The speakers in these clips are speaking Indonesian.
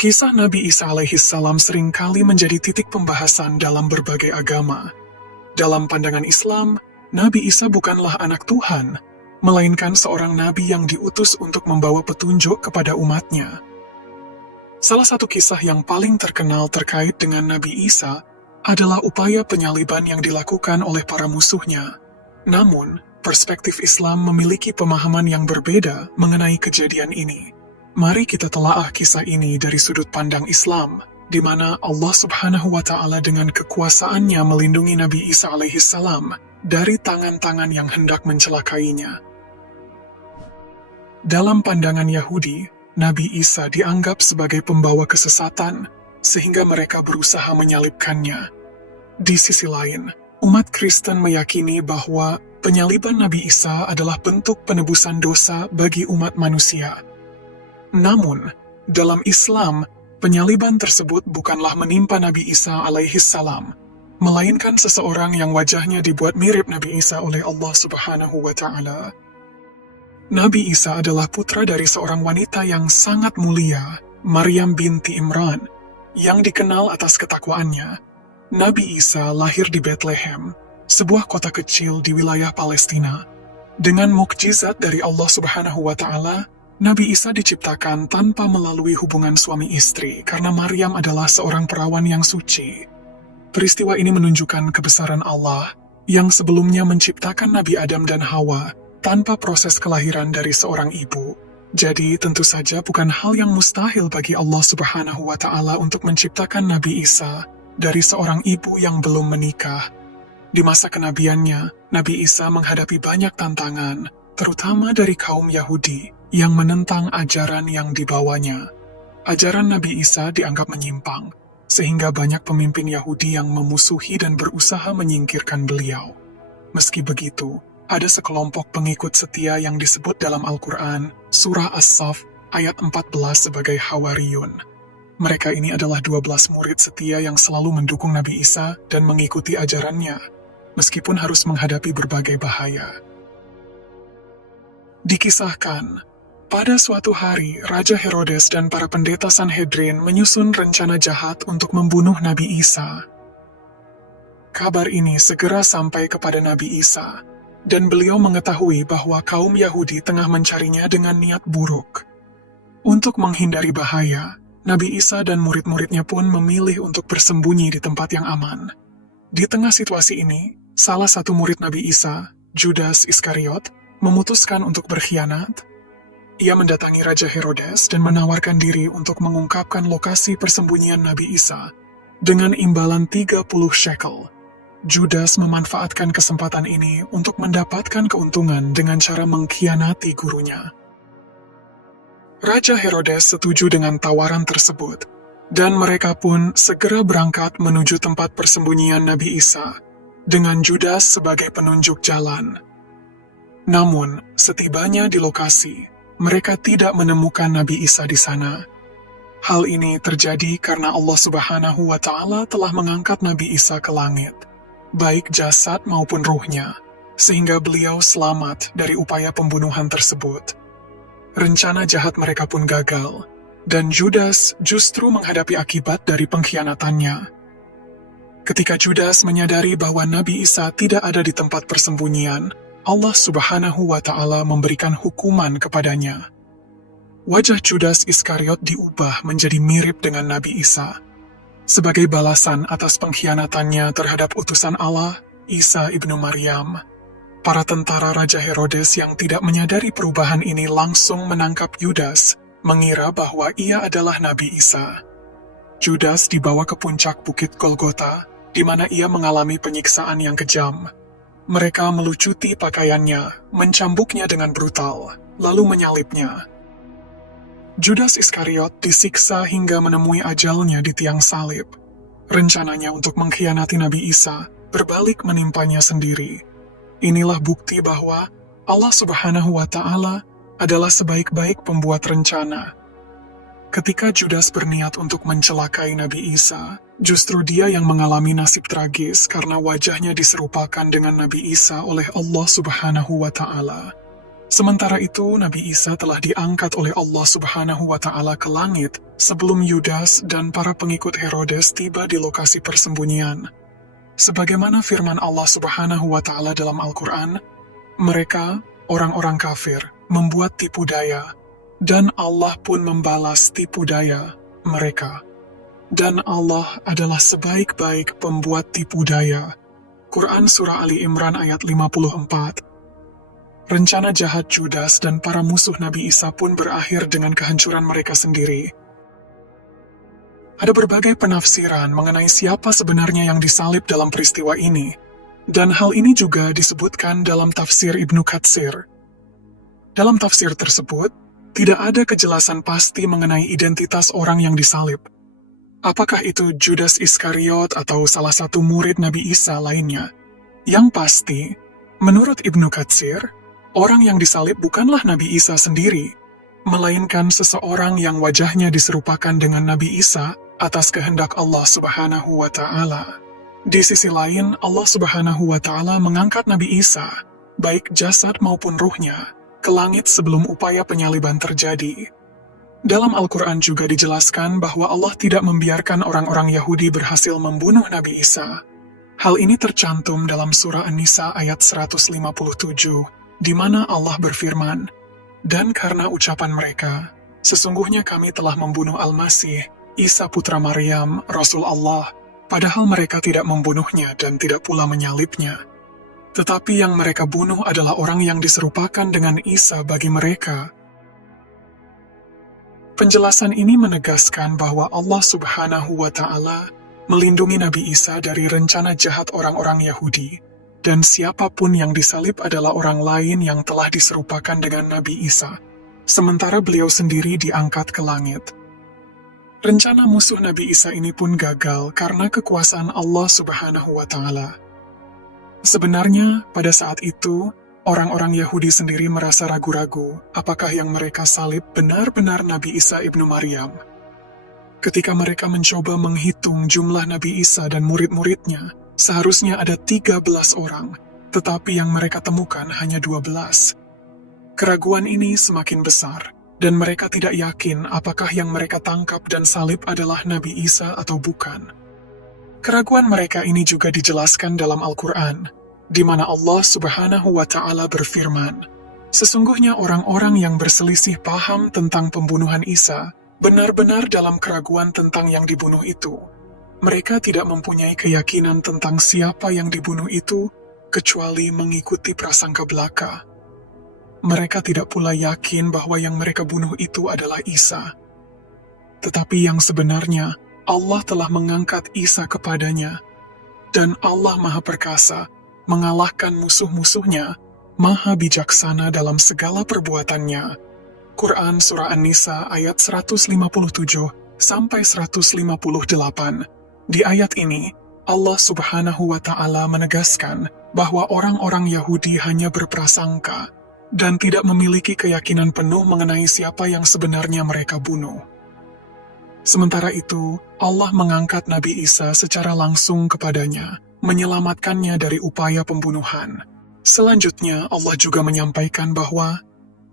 Kisah Nabi Isa alaihissalam seringkali menjadi titik pembahasan dalam berbagai agama. Dalam pandangan Islam, Nabi Isa bukanlah anak Tuhan, melainkan seorang nabi yang diutus untuk membawa petunjuk kepada umatnya. Salah satu kisah yang paling terkenal terkait dengan Nabi Isa adalah upaya penyaliban yang dilakukan oleh para musuhnya. Namun, perspektif Islam memiliki pemahaman yang berbeda mengenai kejadian ini. Mari kita telaah kisah ini dari sudut pandang Islam, di mana Allah Subhanahu wa Ta'ala dengan kekuasaannya melindungi Nabi Isa alaihissalam dari tangan-tangan yang hendak mencelakainya. Dalam pandangan Yahudi, Nabi Isa dianggap sebagai pembawa kesesatan, sehingga mereka berusaha menyalibkannya. Di sisi lain, umat Kristen meyakini bahwa penyaliban Nabi Isa adalah bentuk penebusan dosa bagi umat manusia. Namun, dalam Islam, penyaliban tersebut bukanlah menimpa Nabi Isa alaihissalam, melainkan seseorang yang wajahnya dibuat mirip Nabi Isa oleh Allah Subhanahu wa Ta'ala. Nabi Isa adalah putra dari seorang wanita yang sangat mulia, Maryam binti Imran, yang dikenal atas ketakwaannya. Nabi Isa lahir di Bethlehem, sebuah kota kecil di wilayah Palestina. Dengan mukjizat dari Allah Subhanahu wa Ta'ala, Nabi Isa diciptakan tanpa melalui hubungan suami istri karena Maryam adalah seorang perawan yang suci. Peristiwa ini menunjukkan kebesaran Allah yang sebelumnya menciptakan Nabi Adam dan Hawa tanpa proses kelahiran dari seorang ibu. Jadi tentu saja bukan hal yang mustahil bagi Allah Subhanahu wa Ta'ala untuk menciptakan Nabi Isa dari seorang ibu yang belum menikah. Di masa kenabiannya, Nabi Isa menghadapi banyak tantangan, terutama dari kaum Yahudi yang menentang ajaran yang dibawanya. Ajaran Nabi Isa dianggap menyimpang, sehingga banyak pemimpin Yahudi yang memusuhi dan berusaha menyingkirkan beliau. Meski begitu, ada sekelompok pengikut setia yang disebut dalam Al-Quran, Surah As-Saff, ayat 14 sebagai Hawariyun. Mereka ini adalah 12 murid setia yang selalu mendukung Nabi Isa dan mengikuti ajarannya, meskipun harus menghadapi berbagai bahaya. Dikisahkan, pada suatu hari, Raja Herodes dan para pendeta Sanhedrin menyusun rencana jahat untuk membunuh Nabi Isa. Kabar ini segera sampai kepada Nabi Isa, dan beliau mengetahui bahwa kaum Yahudi tengah mencarinya dengan niat buruk. Untuk menghindari bahaya, Nabi Isa dan murid-muridnya pun memilih untuk bersembunyi di tempat yang aman. Di tengah situasi ini, salah satu murid Nabi Isa, Judas Iskariot, memutuskan untuk berkhianat. Ia mendatangi Raja Herodes dan menawarkan diri untuk mengungkapkan lokasi persembunyian Nabi Isa dengan imbalan 30 shekel. Judas memanfaatkan kesempatan ini untuk mendapatkan keuntungan dengan cara mengkhianati gurunya. Raja Herodes setuju dengan tawaran tersebut, dan mereka pun segera berangkat menuju tempat persembunyian Nabi Isa dengan Judas sebagai penunjuk jalan. Namun, setibanya di lokasi, mereka tidak menemukan Nabi Isa di sana. Hal ini terjadi karena Allah Subhanahu wa Ta'ala telah mengangkat Nabi Isa ke langit, baik jasad maupun ruhnya, sehingga beliau selamat dari upaya pembunuhan tersebut. Rencana jahat mereka pun gagal, dan Judas justru menghadapi akibat dari pengkhianatannya. Ketika Judas menyadari bahwa Nabi Isa tidak ada di tempat persembunyian, Allah Subhanahu wa Ta'ala memberikan hukuman kepadanya. Wajah Judas Iskariot diubah menjadi mirip dengan Nabi Isa. Sebagai balasan atas pengkhianatannya terhadap utusan Allah, Isa ibnu Maryam, para tentara Raja Herodes yang tidak menyadari perubahan ini langsung menangkap Judas, mengira bahwa ia adalah Nabi Isa. Judas dibawa ke puncak bukit Golgota, di mana ia mengalami penyiksaan yang kejam. Mereka melucuti pakaiannya, mencambuknya dengan brutal, lalu menyalibnya. Judas Iskariot disiksa hingga menemui ajalnya di tiang salib. Rencananya untuk mengkhianati Nabi Isa berbalik menimpanya sendiri. Inilah bukti bahwa Allah Subhanahu wa Ta'ala adalah sebaik-baik pembuat rencana. Ketika Judas berniat untuk mencelakai Nabi Isa, justru dia yang mengalami nasib tragis karena wajahnya diserupakan dengan Nabi Isa oleh Allah Subhanahu wa Ta'ala. Sementara itu, Nabi Isa telah diangkat oleh Allah Subhanahu wa Ta'ala ke langit sebelum Yudas dan para pengikut Herodes tiba di lokasi persembunyian. Sebagaimana firman Allah Subhanahu wa Ta'ala dalam Al-Quran, mereka, orang-orang kafir, membuat tipu daya, dan Allah pun membalas tipu daya mereka. Dan Allah adalah sebaik-baik pembuat tipu daya. Quran Surah Ali Imran ayat 54. Rencana jahat Judas dan para musuh Nabi Isa pun berakhir dengan kehancuran mereka sendiri. Ada berbagai penafsiran mengenai siapa sebenarnya yang disalib dalam peristiwa ini, dan hal ini juga disebutkan dalam tafsir Ibnu Katsir. Dalam tafsir tersebut, tidak ada kejelasan pasti mengenai identitas orang yang disalib. Apakah itu Judas Iskariot atau salah satu murid Nabi Isa lainnya? Yang pasti, menurut Ibnu Katsir, orang yang disalib bukanlah Nabi Isa sendiri, melainkan seseorang yang wajahnya diserupakan dengan Nabi Isa atas kehendak Allah Subhanahu wa Ta'ala. Di sisi lain, Allah Subhanahu wa Ta'ala mengangkat Nabi Isa, baik jasad maupun ruhnya, ke langit sebelum upaya penyaliban terjadi. Dalam Al-Quran juga dijelaskan bahwa Allah tidak membiarkan orang-orang Yahudi berhasil membunuh Nabi Isa. Hal ini tercantum dalam surah An-Nisa ayat 157, di mana Allah berfirman, "Dan karena ucapan mereka, sesungguhnya kami telah membunuh Al-Masih, Isa putra Maryam, Rasul Allah, padahal mereka tidak membunuhnya dan tidak pula menyalibnya. Tetapi yang mereka bunuh adalah orang yang diserupakan dengan Isa bagi mereka." Penjelasan ini menegaskan bahwa Allah Subhanahu wa Ta'ala melindungi Nabi Isa dari rencana jahat orang-orang Yahudi, dan siapapun yang disalib adalah orang lain yang telah diserupakan dengan Nabi Isa, sementara beliau sendiri diangkat ke langit. Rencana musuh Nabi Isa ini pun gagal karena kekuasaan Allah Subhanahu wa Ta'ala. Sebenarnya, pada saat itu, orang-orang Yahudi sendiri merasa ragu-ragu apakah yang mereka salib benar-benar Nabi Isa ibnu Maryam. Ketika mereka mencoba menghitung jumlah Nabi Isa dan murid-muridnya, seharusnya ada 13 orang, tetapi yang mereka temukan hanya 12. Keraguan ini semakin besar, dan mereka tidak yakin apakah yang mereka tangkap dan salib adalah Nabi Isa atau bukan. Keraguan mereka ini juga dijelaskan dalam Al-Quran, di mana Allah Subhanahu wa Ta'ala berfirman, "Sesungguhnya orang-orang yang berselisih paham tentang pembunuhan Isa, benar-benar dalam keraguan tentang yang dibunuh itu. Mereka tidak mempunyai keyakinan tentang siapa yang dibunuh itu, kecuali mengikuti prasangka belaka. Mereka tidak pula yakin bahwa yang mereka bunuh itu adalah Isa. Tetapi yang sebenarnya, Allah telah mengangkat Isa kepadanya, dan Allah Maha Perkasa, mengalahkan musuh-musuhnya, Maha Bijaksana dalam segala perbuatannya." Quran Surah An-Nisa ayat 157-158. Di ayat ini, Allah Subhanahu wa Ta'ala menegaskan bahwa orang-orang Yahudi hanya berprasangka dan tidak memiliki keyakinan penuh mengenai siapa yang sebenarnya mereka bunuh. Sementara itu, Allah mengangkat Nabi Isa secara langsung kepadanya, menyelamatkannya dari upaya pembunuhan. Selanjutnya, Allah juga menyampaikan bahwa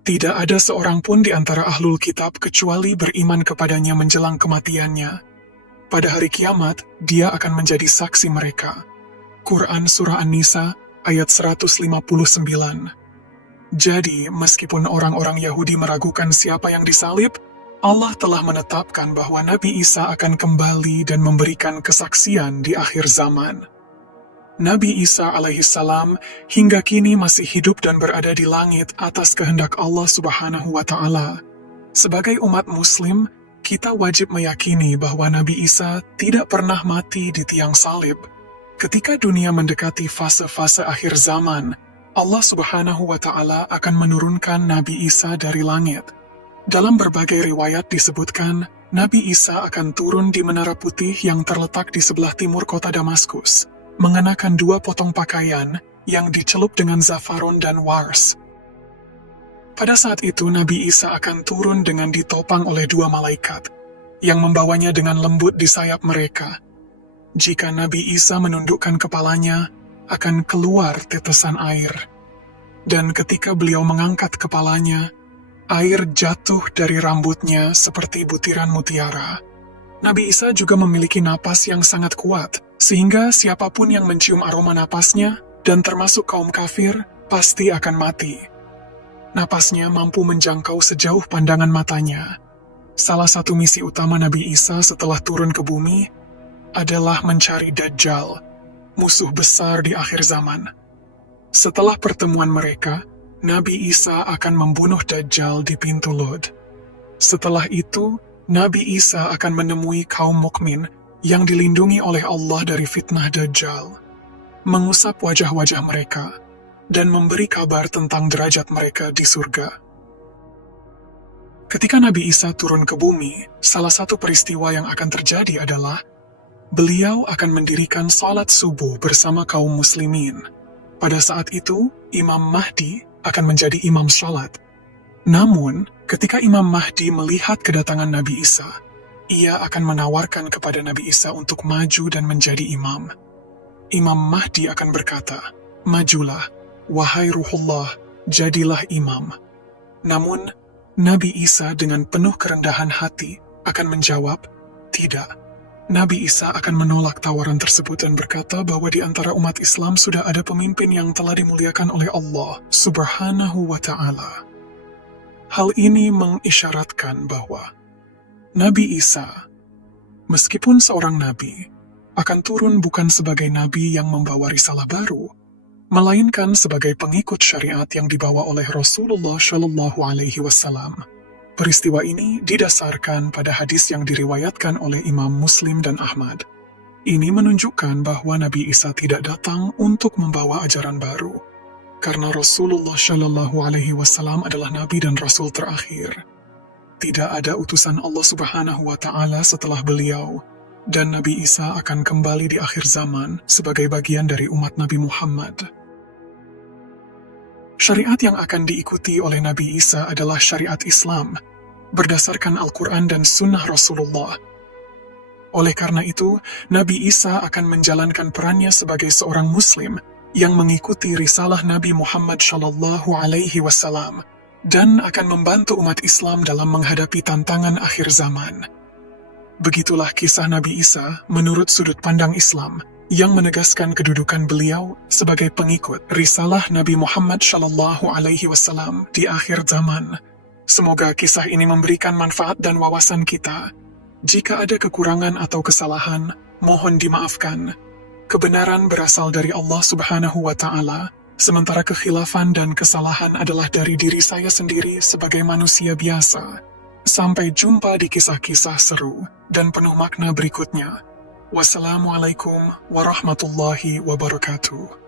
tidak ada seorang pun di antara ahlul kitab kecuali beriman kepadanya menjelang kematiannya. Pada hari kiamat, dia akan menjadi saksi mereka. Quran Surah An-Nisa ayat 159. Jadi, meskipun orang-orang Yahudi meragukan siapa yang disalib, Allah telah menetapkan bahwa Nabi Isa akan kembali dan memberikan kesaksian di akhir zaman. Nabi Isa alaihissalam hingga kini masih hidup dan berada di langit atas kehendak Allah Subhanahu wa Ta'ala. Sebagai umat Muslim, kita wajib meyakini bahwa Nabi Isa tidak pernah mati di tiang salib. Ketika dunia mendekati fase-fase akhir zaman, Allah Subhanahu wa Ta'ala akan menurunkan Nabi Isa dari langit. Dalam berbagai riwayat disebutkan, Nabi Isa akan turun di Menara Putih yang terletak di sebelah timur kota Damaskus, mengenakan 2 potong pakaian yang dicelup dengan zafaron dan wars. Pada saat itu Nabi Isa akan turun dengan ditopang oleh 2 malaikat, yang membawanya dengan lembut di sayap mereka. Jika Nabi Isa menundukkan kepalanya, akan keluar tetesan air. dan ketika beliau mengangkat kepalanya, air jatuh dari rambutnya seperti butiran mutiara. Nabi Isa juga memiliki napas yang sangat kuat, sehingga siapapun yang mencium aroma napasnya, dan termasuk kaum kafir, pasti akan mati. Napasnya mampu menjangkau sejauh pandangan matanya. Salah satu misi utama Nabi Isa setelah turun ke bumi adalah mencari Dajjal, musuh besar di akhir zaman. Setelah pertemuan mereka, Nabi Isa akan membunuh Dajjal di pintu Lud. Setelah itu, Nabi Isa akan menemui kaum mukmin yang dilindungi oleh Allah dari fitnah Dajjal, mengusap wajah-wajah mereka, dan memberi kabar tentang derajat mereka di surga. Ketika Nabi Isa turun ke bumi, salah satu peristiwa yang akan terjadi adalah beliau akan mendirikan salat subuh bersama kaum muslimin. Pada saat itu, Imam Mahdi akan menjadi imam salat. Namun, ketika Imam Mahdi melihat kedatangan Nabi Isa, ia akan menawarkan kepada Nabi Isa untuk maju dan menjadi imam. Imam Mahdi akan berkata, "Majulah, wahai Ruhullah, jadilah imam." Namun, Nabi Isa dengan penuh kerendahan hati akan menjawab, "Tidak." Nabi Isa akan menolak tawaran tersebut dan berkata bahwa di antara umat Islam sudah ada pemimpin yang telah dimuliakan oleh Allah Subhanahu wa Ta'ala. Hal ini mengisyaratkan bahwa Nabi Isa, meskipun seorang nabi, akan turun bukan sebagai nabi yang membawa risalah baru, melainkan sebagai pengikut syariat yang dibawa oleh Rasulullah Shallallahu Alaihi Wasallam. Peristiwa ini didasarkan pada hadis yang diriwayatkan oleh Imam Muslim dan Ahmad. Ini menunjukkan bahwa Nabi Isa tidak datang untuk membawa ajaran baru, karena Rasulullah Shallallahu Alaihi Wasallam adalah Nabi dan Rasul terakhir. Tidak ada utusan Allah Subhanahu wa Ta'ala setelah beliau, dan Nabi Isa akan kembali di akhir zaman sebagai bagian dari umat Nabi Muhammad. Syariat yang akan diikuti oleh Nabi Isa adalah syariat Islam, berdasarkan Al-Quran dan Sunnah Rasulullah. Oleh karena itu, Nabi Isa akan menjalankan perannya sebagai seorang Muslim yang mengikuti risalah Nabi Muhammad Shallallahu Alaihi Wasallam dan akan membantu umat Islam dalam menghadapi tantangan akhir zaman. Begitulah kisah Nabi Isa menurut sudut pandang Islam, yang menegaskan kedudukan beliau sebagai pengikut risalah Nabi Muhammad Shallallahu Alaihi Wasallam di akhir zaman. Semoga kisah ini memberikan manfaat dan wawasan kita. Jika ada kekurangan atau kesalahan, mohon dimaafkan. Kebenaran berasal dari Allah Subhanahu wa Ta'ala, sementara kekhilafan dan kesalahan adalah dari diri saya sendiri sebagai manusia biasa. Sampai jumpa di kisah-kisah seru dan penuh makna berikutnya. Wassalamualaikum warahmatullahi wabarakatuh.